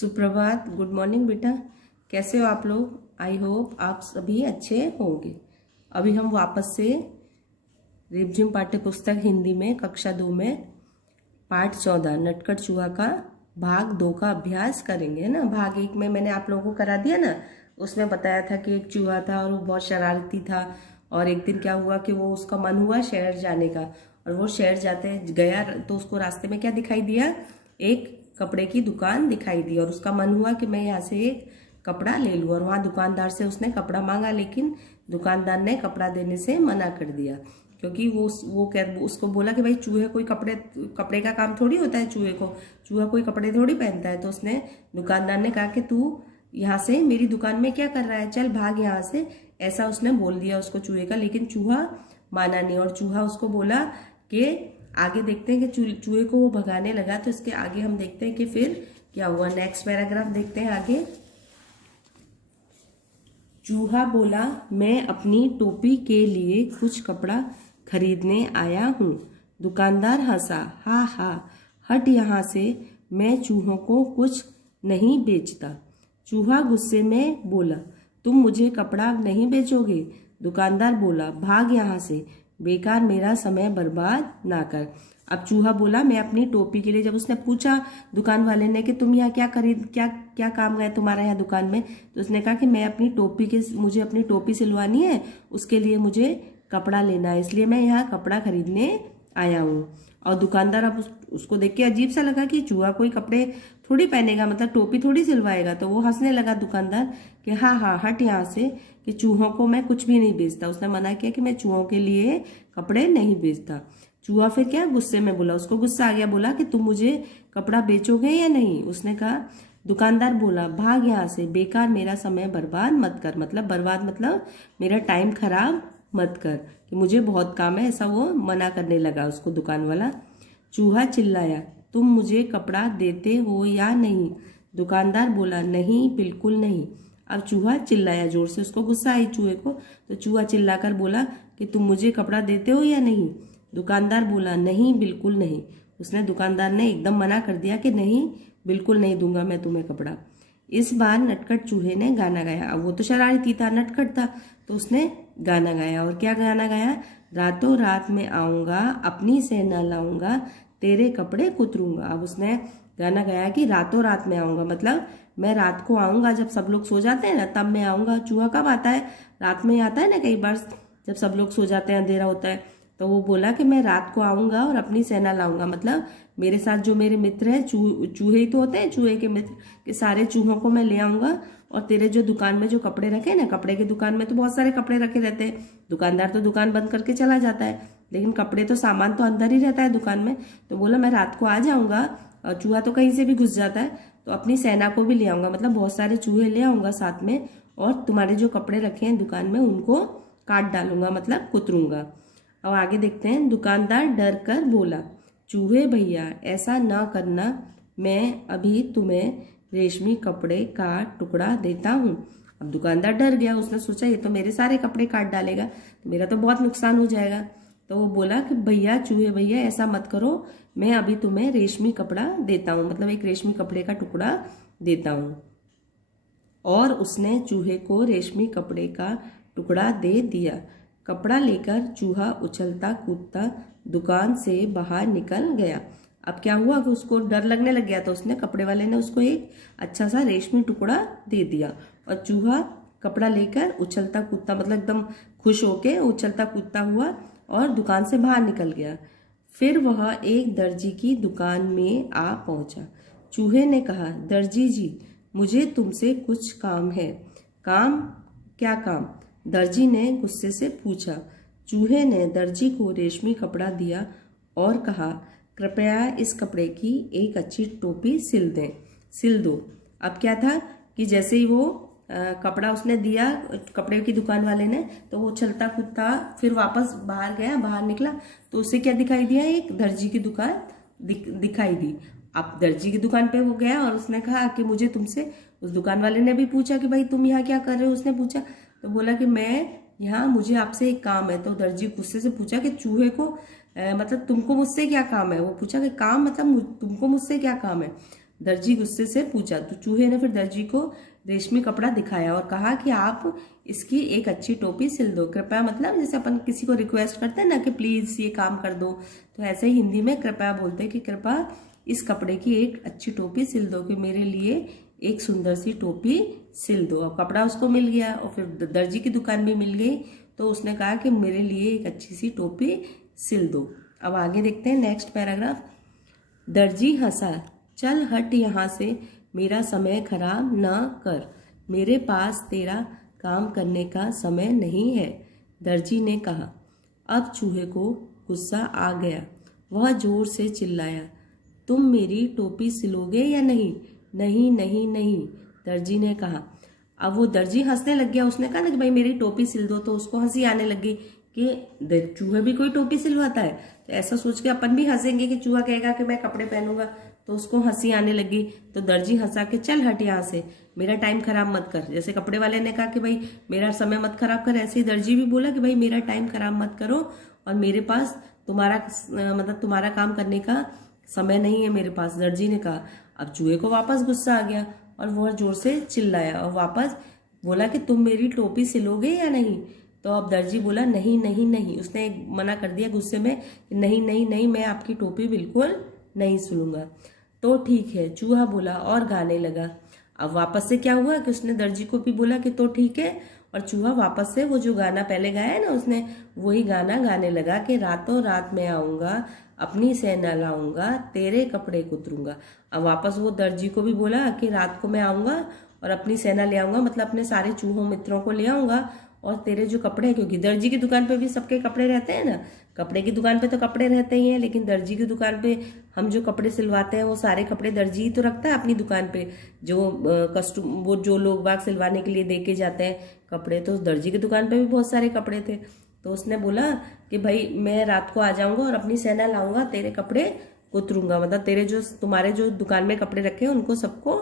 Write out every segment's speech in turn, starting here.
सुप्रभात, good morning बेटा। कैसे हो आप लोग? आई होप आप सभी अच्छे होंगे। अभी हम वापस से रिमझिम पाठ्य पुस्तक हिंदी में कक्षा 2 में पाठ 14 नटखट चूहा का भाग 2 का अभ्यास करेंगे, है ना। भाग 1 में मैंने आप लोगों को करा दिया ना, उसमें बताया था कि एक चूहा था और वो बहुत शरारती था। और एक दिन क्या हुआ कि वो उसका मन हुआ शहर जाने का, और वो शहर जाते गया तो उसको रास्ते में क्या दिखाई दिया, एक कपड़े की दुकान दिखाई दी। और उसका मन हुआ कि मैं यहाँ से एक कपड़ा ले लूँ, और वहाँ दुकानदार से उसने कपड़ा मांगा, लेकिन दुकानदार ने कपड़ा देने से मना कर दिया, क्योंकि वो उसको बोला कि भाई चूहे कोई कपड़े का काम थोड़ी होता है, चूहा कोई कपड़े थोड़ी पहनता है। तो उसने दुकानदार ने कहा कि तू यहाँ से मेरी दुकान में क्या कर रहा है, चल भाग यहाँ से, ऐसा उसने बोल दिया उसको चूहे का। लेकिन चूहा माना नहीं, और चूहा उसको बोला कि आगे देखते हैं कि चूहे को वो भगाने लगा। तो इसके आगे हम देखते हैं कि फिर क्या हुआ। नेक्स्ट पैराग्राफ देखते हैं आगे। चूहा बोला, मैं अपनी टोपी के लिए कुछ कपड़ा खरीदने आया हूँ। दुकानदार हंसा, हा हा, हट यहाँ से, मैं चूहों को कुछ नहीं बेचता। चूहा गुस्से में बोला, तुम मुझे कपड़ा नहीं बेचोगे? दुकानदार बोला, भाग यहाँ से, बेकार मेरा समय बर्बाद ना कर। अब चूहा बोला, मैं अपनी टोपी के लिए, जब उसने पूछा दुकान वाले ने कि तुम यहाँ क्या काम गए तुम्हारा यहाँ दुकान में, तो उसने कहा कि मैं मुझे अपनी टोपी सिलवानी है, उसके लिए मुझे कपड़ा लेना है, इसलिए मैं यहाँ कपड़ा खरीदने आया हूँ। और दुकानदार अब उसको देख के अजीब सा लगा कि चूहा कोई कपड़े थोड़ी पहनेगा, मतलब टोपी थोड़ी सिलवाएगा। तो वो हंसने लगा दुकानदार कि हाँ हाँ, हट यहाँ से, कि चूहों को मैं कुछ भी नहीं बेचता। उसने मना किया कि मैं चूहों के लिए कपड़े नहीं बेचता। चूहा फिर क्या गुस्से में बोला, उसको गुस्सा आ गया, बोला कि तुम मुझे कपड़ा बेचोगे या नहीं? उसने कहा, दुकानदार बोला, भाग यहाँ से, बेकार मेरा समय बर्बाद मत कर, मतलब बर्बाद मतलब मेरा टाइम खराब मत कर, कि मुझे बहुत काम है, ऐसा वो मना करने लगा उसको दुकान वाला। चूहा चिल्लाया, तुम मुझे कपड़ा देते हो या नहीं? दुकानदार बोला, नहीं, बिल्कुल नहीं। अब चूहा चिल्लाया जोर से, उसको गुस्सा आई चूहे को। तो चूहा चिल्लाकर बोला कि तुम मुझे कपड़ा देते हो या नहीं? दुकानदार बोला, नहीं, बिल्कुल नहीं। दुकानदार ने एकदम मना कर दिया कि नहीं, बिल्कुल नहीं दूंगा मैं तुम्हें कपड़ा। इस बार नटखट चूहे ने गाना गाया। अब वो तो शरारती था, नटखट था, तो उसने गाना गाया। और क्या गाना गाया? रातों रात में आऊंगा, अपनी सेना लाऊंगा, तेरे कपड़े कुतरूंगा। अब उसने गाना गाया कि रातों रात में आऊंगा, मतलब मैं रात को आऊंगा, जब सब लोग सो जाते हैं ना तब मैं आऊंगा। चूहा कब आता है? रात में आता है ना, कई बार जब सब लोग सो जाते हैं, अंधेरा होता है। तो वो बोला कि मैं रात को आऊंगा और अपनी सेना लाऊंगा, मतलब मेरे साथ जो मेरे मित्र हैं, चूहे ही तो होते हैं, चूहे के मित्र, के सारे चूहों को मैं ले आऊंगा। और तेरे जो दुकान में जो कपड़े रखे ना, कपड़े की दुकान में तो बहुत सारे कपड़े रखे रहते हैं, दुकानदार तो दुकान बंद करके चला जाता है, लेकिन कपड़े तो सामान तो अंदर ही रहता है दुकान में। तो बोला मैं रात को आ जाऊंगा, और चूहा तो कहीं से भी घुस जाता है, तो अपनी सेना को भी ले आऊंगा, मतलब बहुत सारे चूहे ले आऊंगा साथ में, और तुम्हारे जो कपड़े रखे हैं दुकान में उनको काट डालूंगा, मतलब कुतरूंगा। अब आगे देखते हैं। दुकानदार डर कर बोला, चूहे भैया ऐसा ना करना, मैं अभी तुम्हें रेशमी कपड़े का टुकड़ा देता हूँ। अब दुकानदार डर गया, उसने सोचा ये तो मेरे सारे कपड़े काट डालेगा, तो मेरा तो बहुत नुकसान हो जाएगा। तो वो बोला कि भैया, चूहे भैया ऐसा मत करो, मैं अभी तुम्हें रेशमी कपड़ा देता हूँ, मतलब एक रेशमी कपड़े का टुकड़ा देता हूँ। और उसने चूहे को रेशमी कपड़े का टुकड़ा दे दिया। कपड़ा लेकर चूहा उछलता कूदता दुकान से बाहर निकल गया। अब क्या हुआ कि उसको डर लगने लग गया, तो उसने, कपड़े वाले ने उसको एक अच्छा सा रेशमी टुकड़ा दे दिया। और चूहा कपड़ा लेकर उछलता कूदता, मतलब एकदम खुश होके उछलता कूदता हुआ और दुकान से बाहर निकल गया। फिर वह एक दर्जी की दुकान में आ पहुंचा। चूहे ने कहा, दर्जी जी, मुझे तुमसे कुछ काम है। काम? क्या काम? दर्जी ने गुस्से से पूछा। चूहे ने दर्जी को रेशमी कपड़ा दिया और कहा, कृपया इस कपड़े की एक अच्छी टोपी सिल दो। अब क्या था कि जैसे ही वो कपड़ा उसने दिया कपड़े की दुकान वाले ने, तो वो चलता कूदता फिर वापस बाहर गया, बाहर निकला, तो उसे क्या दिखाई दिया? एक दर्जी की दुकान दिखाई दी। अब दर्जी की दुकान पे वो गया और उसने कहा कि मुझे तुमसे, उस दुकान वाले ने भी पूछा कि भाई तुम यहाँ क्या कर रहे हो? उसने पूछा, तो बोला कि मैं यहाँ, मुझे आपसे एक काम है। तो दर्जी गुस्से से पूछा कि चूहे को मतलब तुमको मुझसे क्या काम है? वो पूछा कि काम मतलब तुमको मुझसे क्या काम है? दर्जी गुस्से से पूछा। तो चूहे ने फिर दर्जी को रेशमी कपड़ा दिखाया और कहा कि आप इसकी एक अच्छी टोपी सिल दो। कृपया मतलब जैसे अपन किसी को रिक्वेस्ट करते हैं ना कि प्लीज ये काम कर दो, तो ऐसे ही हिंदी में कृपया बोलते हैं कि कृपया इस कपड़े की एक अच्छी टोपी सिल दो, कि मेरे लिए एक सुंदर सी टोपी सिल दो। अब कपड़ा उसको मिल गया और फिर दर्जी की दुकान भी मिल गई, तो उसने कहा कि मेरे लिए एक अच्छी सी टोपी सिल दो। अब आगे देखते हैं नेक्स्ट पैराग्राफ। दर्जी हंसा, चल हट यहाँ से, मेरा समय खराब ना कर, मेरे पास तेरा काम करने का समय नहीं है। दर्जी ने कहा। अब चूहे को गुस्सा आ गया, वह जोर से चिल्लाया, तुम मेरी टोपी सिलोगे या नहीं? नहीं नहीं नहीं, दर्जी ने कहा। अब वो दर्जी हंसने लग गया। उसने कहा ना कि भाई मेरी टोपी सिल दो, तो उसको हंसी आने लगी कि चूहे भी कोई टोपी सिलवाता है। तो ऐसा सोच के अपन भी हंसेंगे कि चूहा कहेगा कि मैं कपड़े पहनूंगा, तो उसको हंसी आने लगी। तो दर्जी हंसा के चल हट यहाँ से, मेरा टाइम खराब मत कर। जैसे कपड़े वाले ने कहा कि भाई मेरा समय मत खराब कर, ऐसे ही दर्जी भी बोला कि भाई मेरा टाइम खराब मत करो और मेरे पास तुम्हारा काम करने का समय नहीं है मेरे पास, दर्जी ने कहा। अब चूहे को वापस गुस्सा आ गया और वह जोर से चिल्लाया और वापस बोला कि तुम मेरी टोपी सिलोगे या नहीं? तो अब दर्जी बोला नहीं नहीं नहीं, उसने मना कर दिया गुस्से में कि नहीं नहीं नहीं, मैं आपकी टोपी बिल्कुल नहीं सिलूंगा। तो ठीक है, चूहा बोला और गाने लगा। अब वापस से क्या हुआ कि उसने दर्जी को भी बोला कि तो ठीक है, और चूहा वापस से वो जो गाना पहले गाया है ना उसने, वही गाना गाने लगा कि रातों रात मैं आऊंगा, अपनी सेना लाऊंगा, तेरे कपड़े कुतरूंगा। अब वापस वो दर्जी को भी बोला कि रात को मैं आऊंगा और अपनी सेना ले आऊंगा, मतलब अपने सारे चूहों मित्रों को ले आऊंगा और तेरे जो कपड़े हैं, क्योंकि दर्जी की दुकान पे भी सबके कपड़े रहते हैं ना, कपड़े की दुकान पे तो कपड़े रहते ही हैं, लेकिन दर्जी की दुकान पे हम जो कपड़े सिलवाते हैं वो सारे कपड़े दर्जी ही तो रखता है अपनी दुकान पे। जो वो जो लोग बाग सिलवाने के लिए दे के जाते हैं कपड़े, तो दर्जी की दुकान पे भी बहुत सारे कपड़े थे। तो उसने बोला कि भाई मैं रात को आ जाऊंगा और अपनी सेना लाऊंगा, तेरे कपड़े कुतरूंगा, मतलब तुम्हारे जो दुकान में कपड़े रखे हैं उनको सबको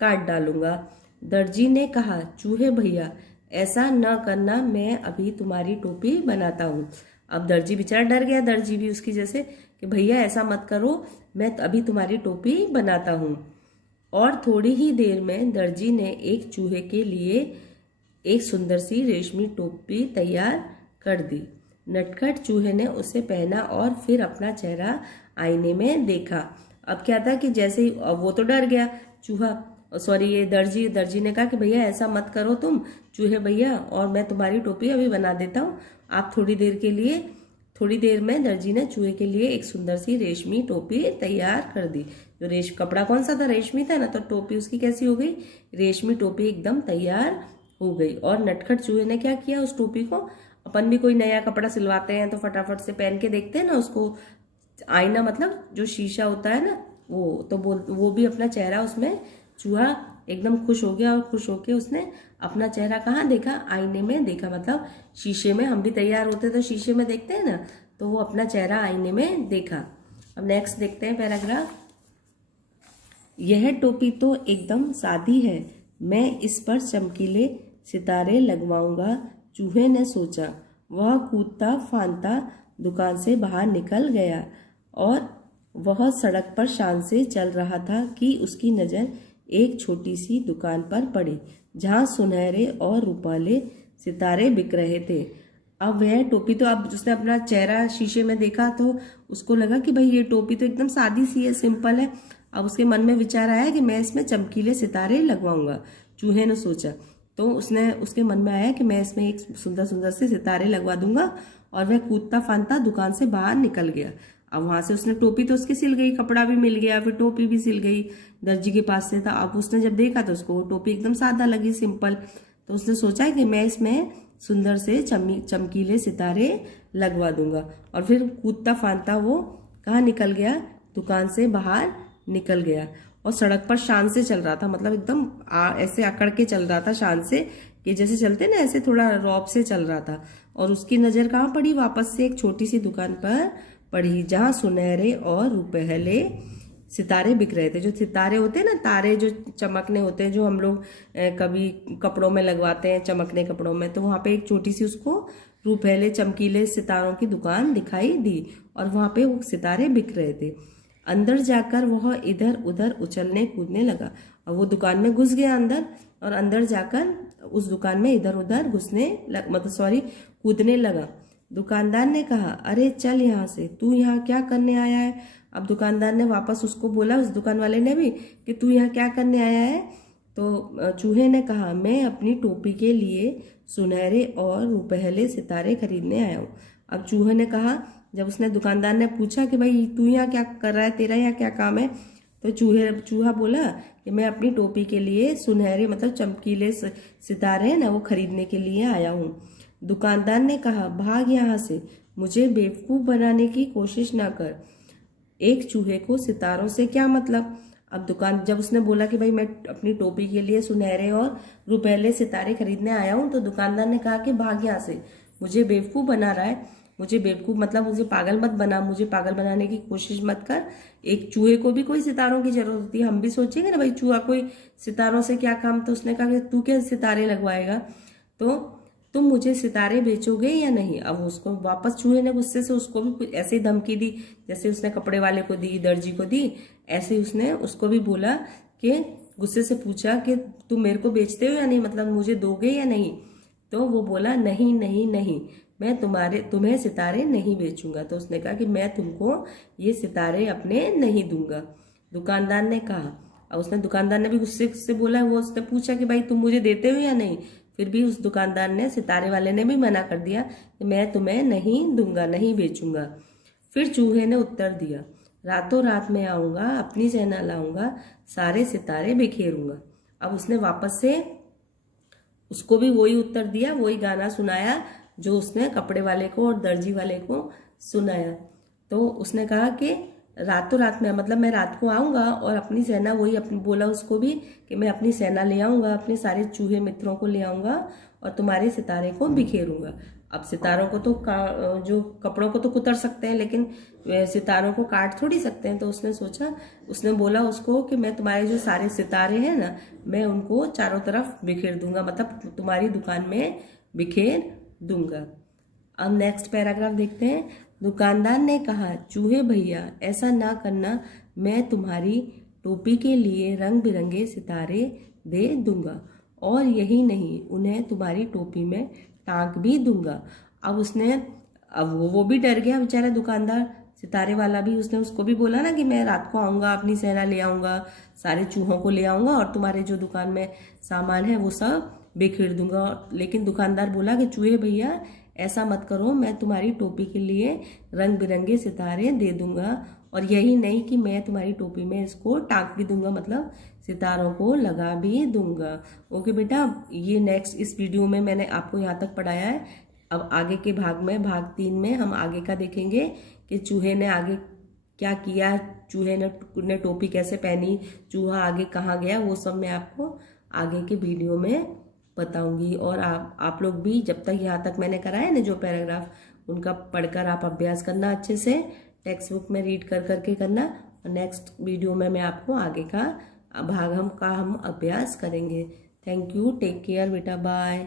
काट डालूंगा। दर्जी ने कहा, चूहे भैया ऐसा न करना, मैं अभी तुम्हारी टोपी बनाता हूँ। अब दर्जी बेचारा डर गया, दर्जी भी उसकी जैसे कि भैया ऐसा मत करो, मैं अभी तुम्हारी टोपी बनाता हूँ। और थोड़ी ही देर में दर्जी ने एक चूहे के लिए एक सुंदर सी रेशमी टोपी तैयार कर दी। नटखट चूहे ने उसे पहना और फिर अपना चेहरा आईने में देखा। अब क्या था कि जैसे ही वो तो डर गया ये दर्जी ने कहा कि भैया ऐसा मत करो तुम चूहे भैया, और मैं तुम्हारी टोपी अभी बना देता हूँ, आप थोड़ी देर में दर्जी ने चूहे के लिए एक सुंदर सी रेशमी टोपी तैयार कर दी। जो कपड़ा कौन सा था, रेशमी था ना, तो टोपी उसकी कैसी हो गई, रेशमी टोपी एकदम तैयार हो गई। और नटखट चूहे ने क्या किया, उस टोपी को, अपन भी कोई नया कपड़ा सिलवाते हैं तो फटाफट से पहन के देखते हैं ना उसको, आईना मतलब जो शीशा होता है ना वो भी अपना चेहरा उसमें, चूहा एकदम खुश हो गया और खुश होके उसने अपना चेहरा कहाँ देखा, आईने में देखा, मतलब शीशे में। हम भी तैयार होते तो शीशे में देखते हैं ना, तो वो अपना चेहरा आईने में देखा। अब नेक्स्ट देखते हैं पैराग्राफ। यह टोपी तो एकदम सादी है, मैं इस पर चमकीले सितारे लगवाऊंगा, चूहे ने सोचा। वह कूदता फांदता दुकान से बाहर निकल गया और वह सड़क पर शान से चल रहा था कि उसकी नज़र एक छोटी सी दुकान पर पड़ी जहाँ सुनहरे और रुपाले सितारे बिक रहे थे। अब वह टोपी तो, अब उसने अपना चेहरा शीशे में देखा तो उसको लगा कि भाई ये टोपी तो एकदम सादी सी है, सिंपल है। अब उसके मन में विचार आया कि मैं इसमें चमकीले सितारे लगवाऊंगा, चूहे ने सोचा। तो उसके मन में आया कि मैं इसमें एक सुंदर सुंदर से सितारे लगवा दूंगा, और वह कूदता फांदता दुकान से बाहर निकल गया। अब वहां से उसने टोपी तो उसकी सिल गई, कपड़ा भी मिल गया, फिर टोपी भी सिल गई, दर्जी के पास से था। अब उसने जब देखा तो उसको वो टोपी एकदम सादा लगी, सिंपल। तो उसने सोचा कि मैं इसमें सुंदर से चमकीले सितारे लगवा दूंगा, और फिर कूदता फांदता वो कहाँ निकल गया, दुकान से बाहर निकल गया और सड़क पर शान से चल रहा था, मतलब एकदम ऐसे अकड़ के चल रहा था, शान से, कि जैसे चलते ना ऐसे थोड़ा रौब से चल रहा था। और उसकी नजर कहाँ पड़ी, वापस से एक छोटी सी दुकान पर पड़ी जहाँ सुनहरे और रुपहले सितारे बिक रहे थे। जो सितारे होते हैं ना, तारे जो चमकने होते हैं, जो हम लोग कभी कपड़ों में लगवाते हैं, चमकने कपड़ों में, तो वहां पे एक छोटी सी उसको रुपहले चमकीले सितारों की दुकान दिखाई दी और वहां पे वो सितारे बिक रहे थे। अंदर जाकर वह इधर उधर उछलने कूदने लगा। अब वो दुकान में घुस गया अंदर, और अंदर जाकर उस दुकान में इधर उधर कूदने लगा। दुकानदार ने कहा, अरे चल यहाँ से, तू यहाँ क्या करने आया है? अब दुकानदार ने वापस उसको बोला, उस दुकान वाले ने भी, कि तू यहाँ क्या करने आया है? तो चूहे ने कहा, मैं अपनी टोपी के लिए सुनहरे और रुपहले सितारे खरीदने आया हूँ। अब चूहे ने कहा, जब उसने दुकानदार ने पूछा कि भाई तू यहाँ क्या कर रहा है, तेरा यहाँ क्या काम है? तो चूहा बोला कि मैं अपनी टोपी के लिए सुनहरे चमकीले सितारे हैं ना, वो खरीदने के लिए आया हूँ। दुकानदार ने कहा, भाग यहाँ से, मुझे बेवकूफ बनाने की कोशिश ना कर। एक चूहे को सितारों से क्या मतलब? अब जब उसने बोला कि भाई मैं अपनी टोपी के लिए सुनहरे और रुपहले सितारे खरीदने आया हूँ, तो दुकानदार ने कहा कि भाग यहाँ से, मुझे बेवकूफ बना रहा है। मुझे बेवकूफ मुझे पागल मत बना, मुझे पागल बनाने की कोशिश मत कर। एक चूहे को भी कोई सितारों की जरूरत होती है, हम भी सोचेंगे ना भाई चूहा कोई सितारों से क्या काम। तो उसने कहा कि तू क्या सितारे लगवाएगा, तो तुम मुझे सितारे बेचोगे या नहीं? अब उसको वापस चूहे ने गुस्से से उसको भी ऐसे ही धमकी दी, जैसे उसने कपड़े वाले को दी, दर्जी को दी, ऐसे उसने उसको भी बोला कि गुस्से से पूछा कि तुम मेरे को बेचते हो या नहीं, मुझे दोगे या नहीं? तो वो बोला, नहीं नहीं नहीं, मैं तुम्हें सितारे नहीं बेचूंगा। तो उसने कहा कि मैं तुमको ये सितारे अपने नहीं दूंगा। दुकानदार ने कहा, और दुकानदार ने भी गुस्से से बोला, वो उसने पूछा कि भाई तुम मुझे देते हो या नहीं? फिर भी उस दुकानदार ने, सितारे वाले ने भी मना कर दिया कि मैं तुम्हें नहीं दूंगा, नहीं बेचूंगा। फिर चूहे ने उत्तर दिया, रातों रात मैं आऊंगा, अपनी सेना लाऊंगा, सारे सितारे बिखेरूंगा। अब उसने वापस से उसको भी वही उत्तर दिया, वही गाना सुनाया जो उसने कपड़े वाले को और दर्जी वाले को सुनाया। तो उसने कहा कि रातों रात में मैं रात को आऊंगा और अपनी सेना, वही अपनी बोला उसको भी कि मैं अपनी सेना ले आऊंगा, अपने सारे चूहे मित्रों को ले आऊंगा और तुम्हारे सितारे को बिखेरूंगा। अब सितारों को तो जो कपड़ों को तो कुतर सकते हैं, लेकिन सितारों को काट थोड़ी सकते हैं। तो उसने बोला उसको कि मैं तुम्हारे जो सारे सितारे हैं ना, मैं उनको चारों तरफ बिखेर दूंगा, तुम्हारी दुकान में बिखेर दूंगा। अब नेक्स्ट पैराग्राफ देखते हैं। दुकानदार ने कहा, चूहे भैया ऐसा ना करना, मैं तुम्हारी टोपी के लिए रंग बिरंगे सितारे दे दूंगा, और यही नहीं, उन्हें तुम्हारी टोपी में टांक भी दूंगा। अब वो भी डर गया बेचारा दुकानदार, सितारे वाला भी। उसको भी बोला ना कि मैं रात को आऊंगा, अपनी सेना ले आऊंगा, सारे चूहों को ले आऊंगा और तुम्हारे जो दुकान में सामान है वो सब बिखेर दूंगा। लेकिन दुकानदार बोला कि चूहे भैया ऐसा मत करो, मैं तुम्हारी टोपी के लिए रंग बिरंगे सितारे दे दूंगा, और यही नहीं कि मैं तुम्हारी टोपी में इसको टांक भी दूंगा, सितारों को लगा भी दूंगा। ओके बेटा, ये नेक्स्ट इस वीडियो में मैंने आपको यहाँ तक पढ़ाया है। अब आगे के भाग 3 में हम आगे का देखेंगे कि चूहे ने आगे क्या किया, चूहे ने टोपी कैसे पहनी, चूहा आगे कहाँ गया, वो सब मैं आपको आगे के वीडियो में बताऊंगी। और आप लोग भी जब तक यहाँ तक मैंने कराया ना जो पैराग्राफ, उनका पढ़कर आप अभ्यास करना अच्छे से, टेक्स्ट बुक में रीड करके करना। और नेक्स्ट वीडियो में मैं आपको आगे का हम अभ्यास करेंगे। थैंक यू, टेक केयर बेटा, बाय।